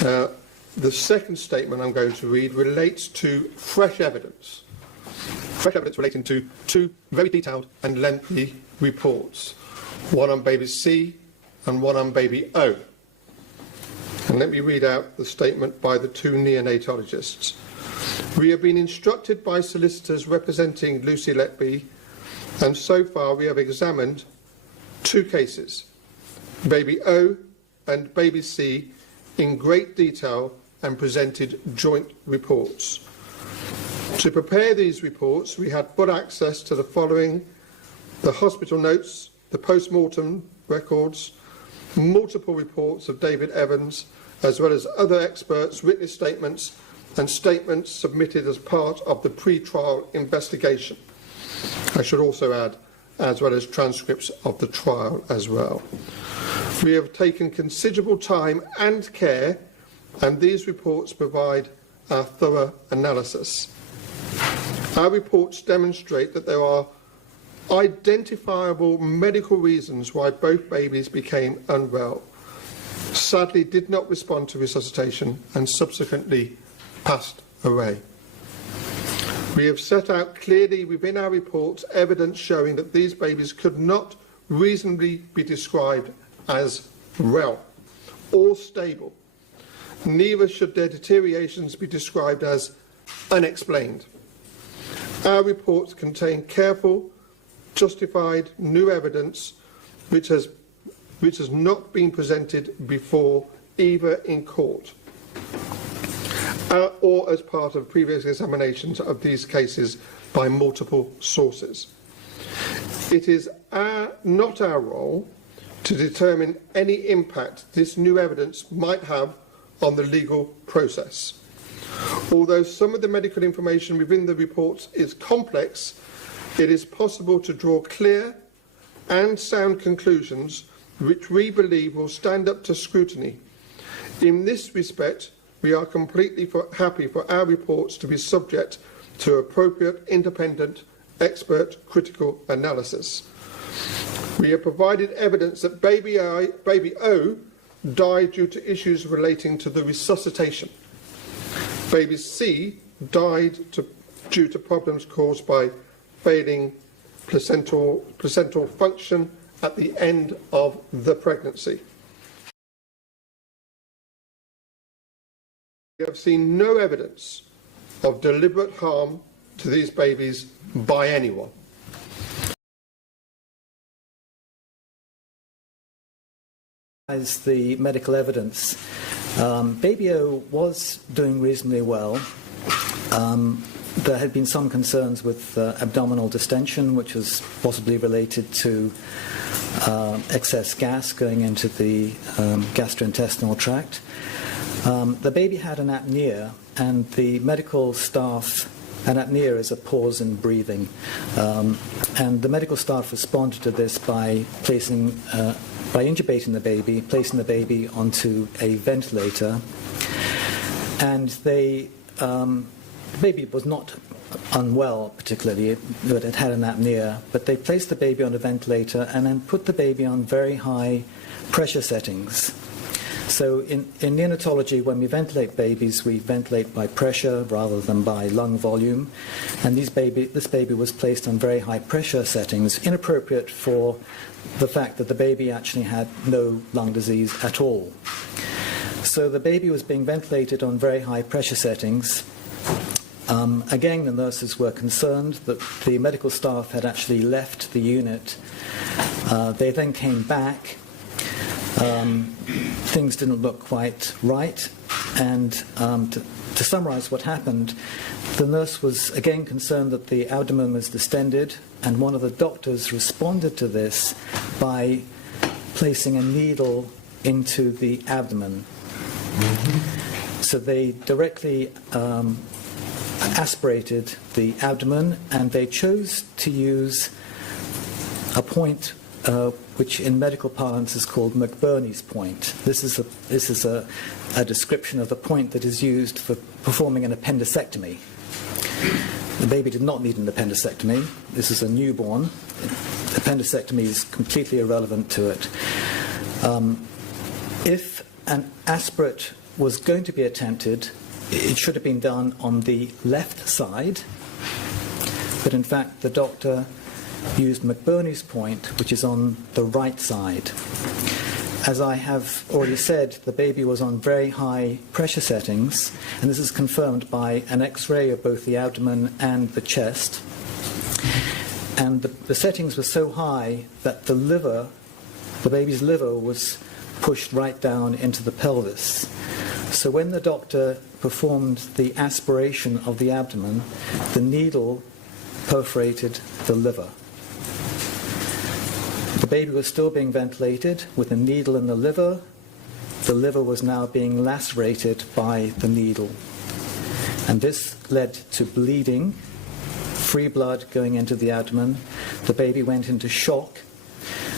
The second statement I'm going to read relates to fresh evidence. Fresh evidence relating to two very detailed and lengthy reports, one on baby C and one on baby O. And let me read out the statement by the two neonatologists. We have been instructed by solicitors representing Lucy Letby, and so far we have examined two cases, baby O and baby C, in great detail and presented joint reports. To prepare these reports, we had full access to the following: the hospital notes, the post-mortem records, multiple reports of David Evans, as well as other experts' witness statements and statements submitted as part of the pre-trial investigation. I should also add, as well as transcripts of the trial as well. We have taken considerable time and care, and these reports provide a thorough analysis. Our reports demonstrate that there are identifiable medical reasons why both babies became unwell, sadly did not respond to resuscitation, and subsequently passed away. We have set out clearly within our reports evidence showing that these babies could not reasonably be described as well or stable. Neither should their deteriorations be described as unexplained. Our reports contain careful, justified new evidence which has not been presented before, either in court or as part of previous examinations of these cases by multiple sources. It is not our role to determine any impact this new evidence might have on the legal process. Although some of the medical information within the reports is complex, it is possible to draw clear and sound conclusions which we believe will stand up to scrutiny. In this respect, we are completely happy for our reports to be subject to appropriate independent expert critical analysis. We have provided evidence that baby O died due to issues relating to the resuscitation. Baby C died due to problems caused by failing placental function at the end of the pregnancy. We have seen no evidence of deliberate harm to these babies by anyone. As the medical evidence, baby O was doing reasonably well. There had been some concerns with abdominal distension, which was possibly related to excess gas going into the gastrointestinal tract. The baby had an apnea, and the medical staff, an apnea is a pause in breathing, and the medical staff responded to this by intubating the baby, placing the baby onto a ventilator, and the baby was not unwell particularly, but it had an apnea, but they placed the baby on a ventilator and then put the baby on very high pressure settings. So in neonatology, when we ventilate babies, we ventilate by pressure rather than by lung volume, and this baby was placed on very high pressure settings, inappropriate for the fact that the baby actually had no lung disease at all. So the baby was being ventilated on very high pressure settings. Again, the nurses were concerned that the medical staff had actually left the unit. They then came back. Things didn't look quite right, and to summarize what happened, the nurse was again concerned that the abdomen was distended, and one of the doctors responded to this by placing a needle into the abdomen. So they directly aspirated the abdomen, and they chose to use a point which in medical parlance is called McBurney's point. This is a description of the point that is used for performing an appendectomy. The baby did not need an appendectomy. This is a newborn. Appendectomy is completely irrelevant to it. If an aspirate was going to be attempted, it should have been done on the left side, but in fact the doctor used McBurney's point, which is on the right side. As I have already said, the baby was on very high pressure settings, and this is confirmed by an X-ray of both the abdomen and the chest. And the settings were so high that the baby's liver was pushed right down into the pelvis. So when the doctor performed the aspiration of the abdomen, the needle perforated the liver. The baby was still being ventilated with a needle in the liver. The liver was now being lacerated by the needle. And this led to bleeding, free blood going into the abdomen. The baby went into shock.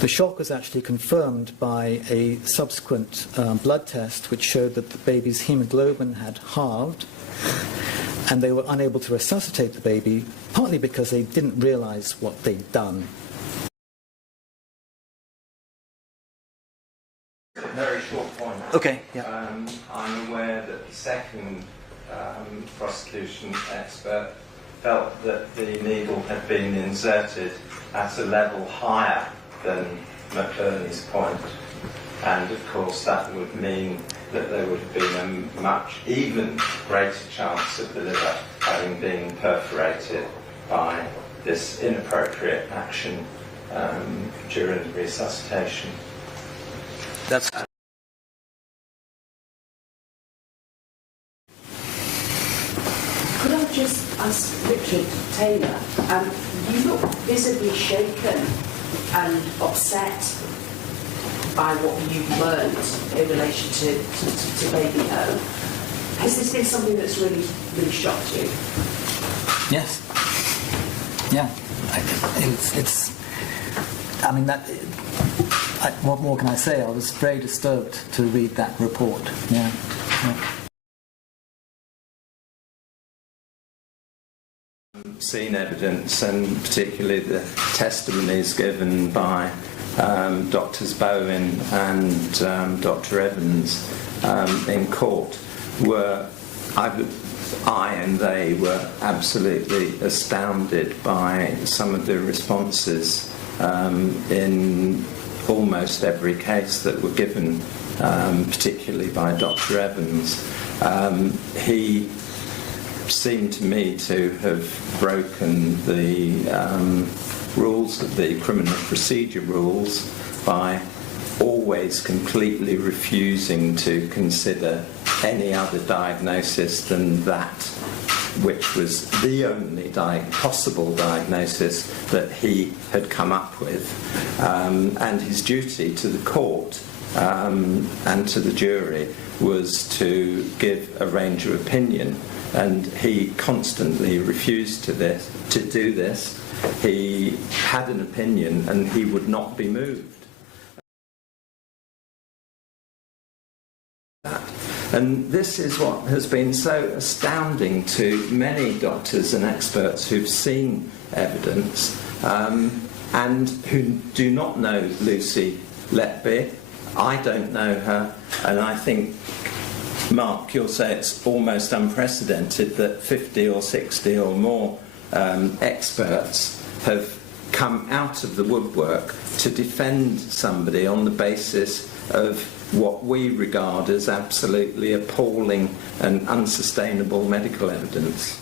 The shock was actually confirmed by a subsequent blood test which showed that the baby's hemoglobin had halved, and they were unable to resuscitate the baby, partly because they didn't realize what they'd done. Very short point. Okay, yeah. I'm aware that the second prosecution expert felt that the needle had been inserted at a level higher than McBurney's point, and of course that would mean that there would have been a much even greater chance of the liver having been perforated by this inappropriate action during resuscitation. That's Could I just ask Richard Taylor, you look visibly shaken and upset by what you've learned in relation to Baby O. Has this been something that's really shocked you? yes, yeah. What more can I say? I was very disturbed to read that report. Yeah. Seen evidence, and particularly the testimonies given by Drs. Bowen and Dr. Evans in court were, I and they were absolutely astounded by some of the responses in almost every case that were given, particularly by Dr. Evans. He seemed to me to have broken the rules of the criminal procedure rules by always completely refusing to consider any other diagnosis than that which was the only possible diagnosis that he had come up with. And his duty to the court and to the jury was to give a range of opinion, and he constantly refused to do this. He had an opinion and he would not be moved. And this is what has been so astounding to many doctors and experts who've seen evidence and who do not know Lucy Letby. I don't know her, and I think, Mark, you'll say it's almost unprecedented that 50 or 60 or more experts have come out of the woodwork to defend somebody on the basis of what we regard as absolutely appalling and unsustainable medical evidence.